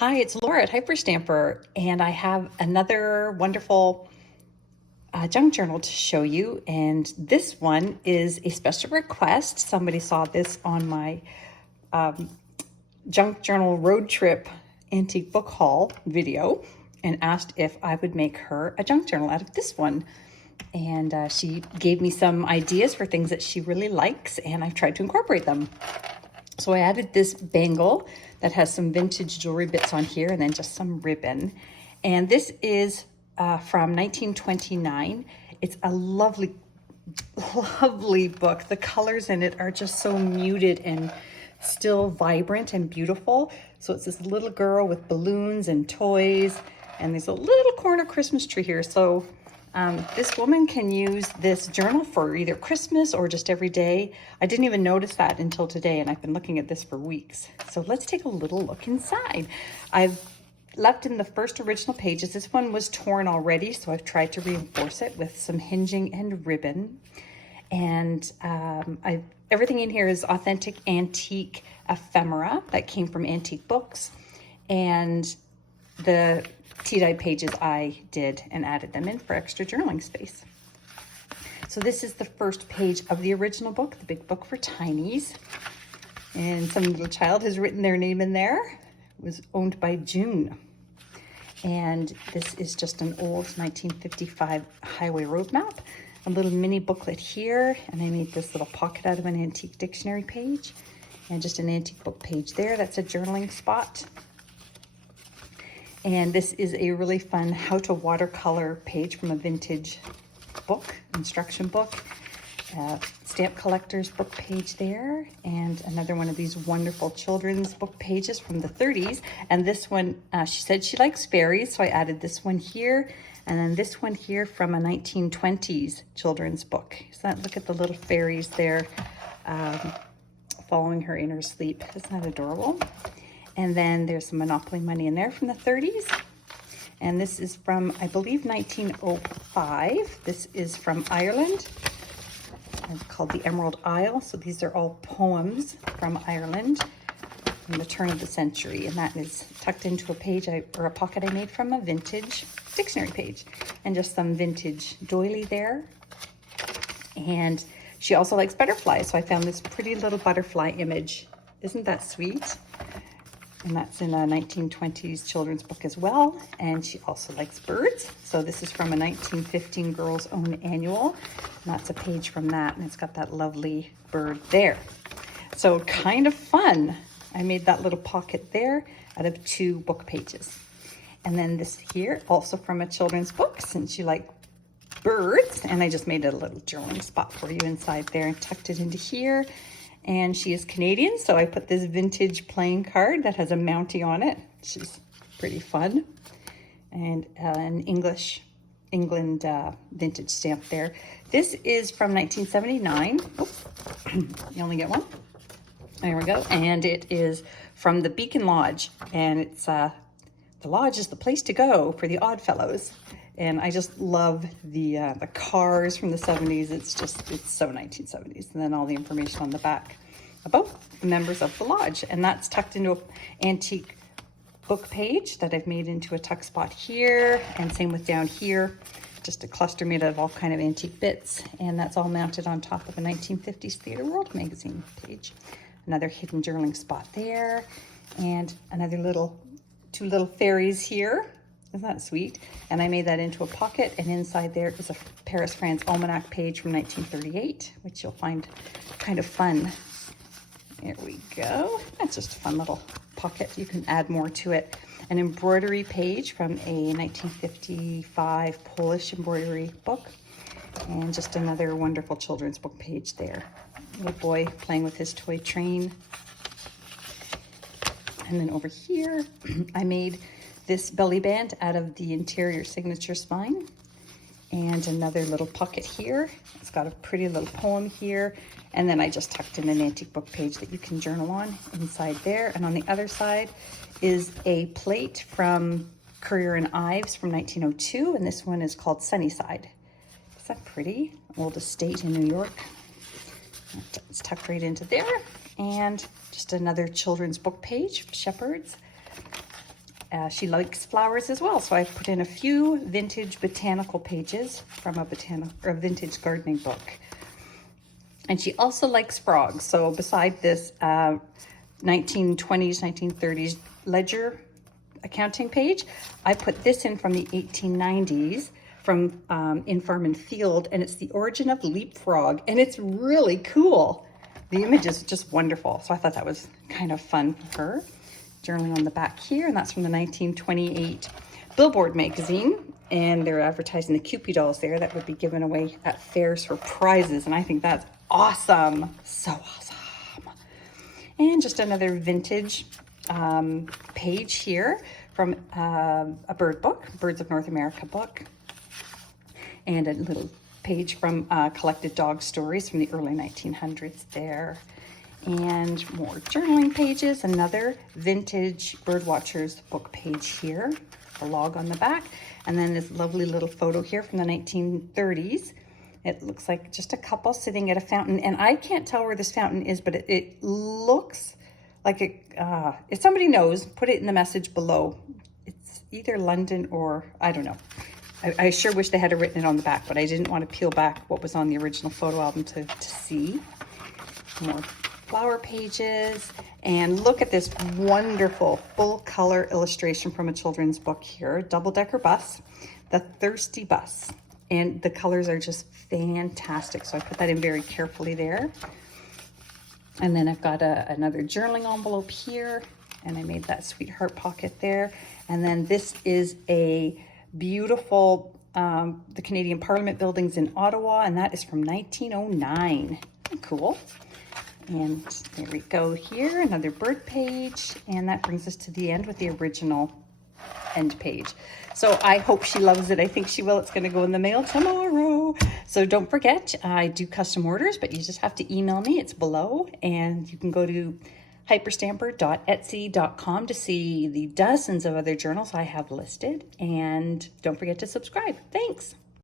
Hi, it's Laura at Hyperstamper, and I have another wonderful junk journal to show you. And this one is a special request. Somebody saw this on my junk journal road trip antique book haul video and asked if I would make her a junk journal out of this one. And she gave me some ideas for things that she really likes, and I've tried to incorporate them. So I added this bangle that has some vintage jewelry bits on here and then just some ribbon. And this is from 1929. It's a lovely, lovely book. The colors in it are just so muted and still vibrant and beautiful. So it's this little girl with balloons and toys, and there's a little corner Christmas tree here. So this woman can use this journal for either Christmas or just every day. I didn't even notice that until today, and I've been looking at this for weeks. So let's take a little look inside. I've left in the first original pages. This one was torn already, so I've tried to reinforce it with some hinging and ribbon. And everything in here is authentic antique ephemera that came from antique books. And the tea-dye pages I did and added them in for extra journaling space. So this is the first page of the original book, the big book for tinies. And some little child has written their name in there. It was owned by June. And this is just an old 1955 highway road map. A little mini booklet here, and I made this little pocket out of an antique dictionary page. And just an antique book page there. That's a journaling spot. And this is a really fun how to watercolor page from a vintage book, instruction book, stamp collector's book page there, and another one of these wonderful children's book pages from the 30s. And this one, she said she likes fairies, so I added this one here, and then this one here from a 1920s children's book. So look at the little fairies there following her in her sleep. Isn't that adorable? And then there's some Monopoly money in there from the 30s. And this is from, I believe, 1905. This is from Ireland. It's called the Emerald Isle. So these are all poems from Ireland from the turn of the century. And that is tucked into a page or a pocket I made from a vintage dictionary page. And just some vintage doily there. And she also likes butterflies. So I found this pretty little butterfly image. Isn't that sweet? And that's in a 1920s children's book as well. And she also likes birds. So this is from a 1915 Girls Own Annual. And that's a page from that. And it's got that lovely bird there. So kind of fun. I made that little pocket there out of 2 book pages. And then this here, also from a children's book, since you like birds. And I just made a little journaling spot for you inside there and tucked it into here. And she is Canadian, so I put this vintage playing card that has a Mountie on it. She's pretty fun. And an England vintage stamp there. This is from 1979. Oh, you only get one. There we go. And it is from the Beacon Lodge. And it's the lodge is the place to go for the Odd Fellows. And I just love the cars from the 70s. It's so 1970s. And then all the information on the back about the members of the lodge. And that's tucked into an antique book page that I've made into a tuck spot here. And same with down here. Just a cluster made out of all kind of antique bits. And that's all mounted on top of a 1950s Theatre World magazine page. Another hidden journaling spot there. And another two little fairies here. Isn't that sweet? And I made that into a pocket, and inside there is a Paris, France almanac page from 1938, which you'll find kind of fun. There we go. That's just a fun little pocket. You can add more to it. An embroidery page from a 1955 Polish embroidery book, and just another wonderful children's book page there. Little boy playing with his toy train. And then over here, I made this belly band out of the interior signature spine, and another little pocket here. It's got a pretty little poem here, and then I just tucked in an antique book page that you can journal on inside there. And on the other side is a plate from Currier and Ives from 1902, and this one is called Sunnyside. Is that pretty? Old estate in New York. It's tucked right into there. And just another children's book page, Shepherds. She likes flowers as well, so I put in a few vintage botanical pages from a vintage gardening book. And she also likes frogs. So beside this 1920s, 1930s ledger accounting page, I put this in from the 1890s from In Farm and Field, and it's the origin of leapfrog, and it's really cool. The image is just wonderful, so I thought that was kind of fun for her. Journaling on the back here, and that's from the 1928 Billboard magazine, and they're advertising the Cupid dolls there that would be given away at fairs for prizes, and I think that's awesome. So awesome. And just another vintage page here from a bird book, Birds of North America book, and a little page from collected dog stories from the early 1900s there. And more journaling pages, another vintage Birdwatchers book page here, a log on the back, and then this lovely little photo here from the 1930s. It looks like just a couple sitting at a fountain, and I can't tell where this fountain is, but it looks like it, if somebody knows, put it in the message below. It's either London or, I don't know. I sure wish they had written it on the back, but I didn't want to peel back what was on the original photo album to see. More flower pages, and look at this wonderful full color illustration from a children's book here, double-decker bus, the Thirsty Bus, and the colors are just fantastic, so I put that in very carefully there. And then I've got another journaling envelope here, and I made that sweetheart pocket there. And then this is a beautiful the Canadian Parliament buildings in Ottawa, and that is from 1909. Cool. And there we go here, another bird page, and that brings us to the end with the original end page. So I hope she loves it. I think she will. It's going to go in the mail tomorrow. So don't forget, I do custom orders, but you just have to email me. It's below, and you can go to hyperstamper.etsy.com to see the dozens of other journals I have listed. And don't forget to subscribe. Thanks.